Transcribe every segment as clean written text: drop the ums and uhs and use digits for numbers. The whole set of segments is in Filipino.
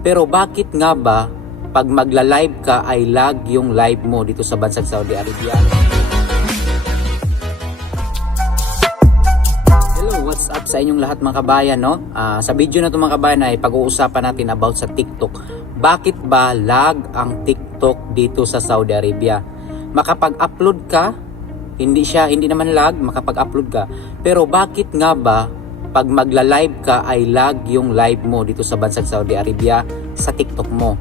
Pero bakit nga ba pag magla-live ka ay lag yung live mo dito sa bansang Saudi Arabia? Hello, what's up sa inyong lahat mga kabayan, no? Sa video na ito mga kabayan ay pag-uusapan natin about sa TikTok. Bakit ba lag ang TikTok dito sa Saudi Arabia? Makapag-upload ka, hindi naman lag, makapag-upload ka. Pero bakit nga ba pag magla-live ka ay lag yung live mo dito sa bansang Saudi Arabia sa TikTok mo?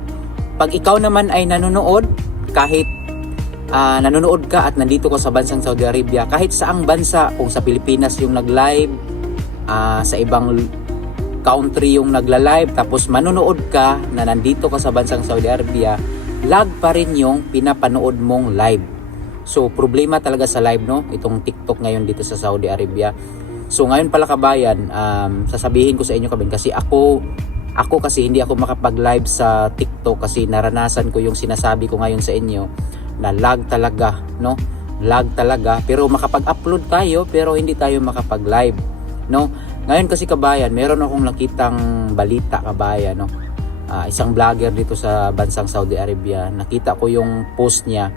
Pag ikaw naman ay nanonood, kahit nanonood ka at nandito ka sa bansang Saudi Arabia, kahit saang bansa, kung sa Pilipinas yung nag-live, sa ibang country yung nagla-live, tapos manonood ka na nandito ka sa bansang Saudi Arabia, lag pa rin yung pinapanood mong live. So problema talaga sa live, no, itong TikTok ngayon dito sa Saudi Arabia. So ngayon pala kabayan, sasabihin ko sa inyo kabayan, kasi ako kasi hindi ako makapag-live sa TikTok kasi naranasan ko yung sinasabi ko ngayon sa inyo na lag talaga, no? Lag talaga, pero makapag-upload tayo pero hindi tayo makapag-live, no? Ngayon kasi kabayan, meron akong nakitang balita kabayan, no? Isang vlogger dito sa bansang Saudi Arabia, nakita ko yung post niya.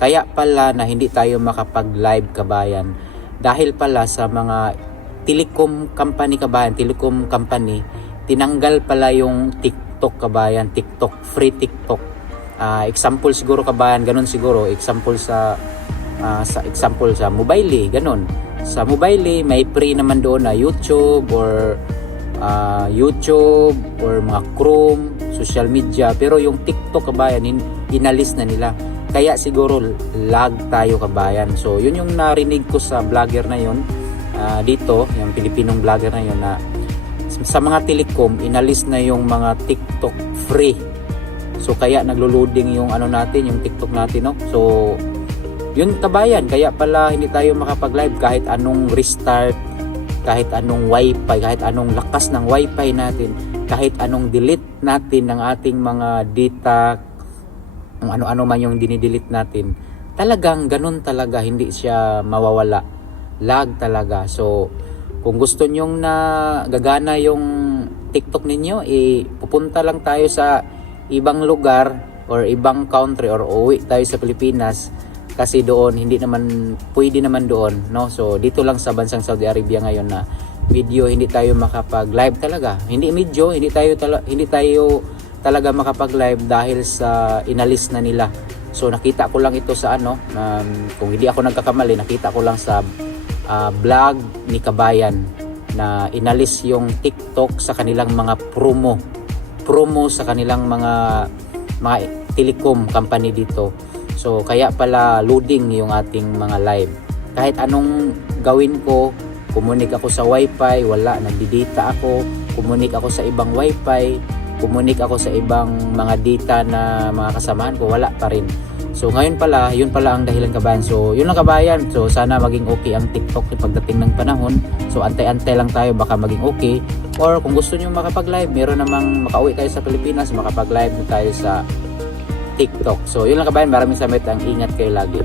Kaya pala na hindi tayo makapag-live kabayan dahil pala sa mga telecom company kabayan, telecom company, tinanggal pala yung TikTok kabayan, TikTok, free TikTok. Example siguro kabayan, ganun siguro, example sa mobile, ganun. Sa mobile, may free naman doon na YouTube or mga Chrome, social media. Pero yung TikTok kabayan, inalis na nila. Kaya siguro lag tayo kabayan. So yun yung narinig ko sa vlogger na yun, dito, yung Pilipinong vlogger na yun, na sa mga telecom, inalis na yung mga TikTok free. So kaya naglo-loading yung natin, yung TikTok natin, no? So yun kabayan, kaya pala hindi tayo makapag-live kahit anong restart, kahit anong wifi, kahit anong lakas ng wifi natin, kahit anong delete natin ng ating mga data, kung ano-ano man yung dinidelete natin, talagang ganun talaga, hindi siya mawawala. Lag talaga. So kung gusto nyong na gagana yung TikTok ninyo, pupunta lang tayo sa ibang lugar or ibang country or uwi tayo sa Pilipinas, kasi doon hindi naman pwede naman doon, no? So dito lang sa bansang Saudi Arabia ngayon na video hindi tayo makapag-live talaga. Hindi tayo talaga makapag-live dahil sa inalis na nila. So nakita ko lang ito sa kung hindi ako nagkakamali, nakita ko lang sa vlog ni kabayan na inalis yung TikTok sa kanilang mga promo sa kanilang mga telecom company dito. So kaya pala loading yung ating mga live. Kahit anong gawin ko, kumunik ako sa wifi, wala, nagdi-data ako, kumunik ako sa ibang wifi, kumunik ako sa ibang mga data na mga kasamahan ko, wala pa rin. So ngayon pala, yun pala ang dahilan kabayan. So yun lang kabayan. So sana maging okay ang TikTok pagdating ng panahon. So antay-antay lang tayo, baka maging okay. Or kung gusto niyo makapag-live, meron namang makauwi tayo sa Pilipinas, makapag-live tayo sa TikTok. So yun lang kabayan, maraming salamat, ang ingat kayo lagi.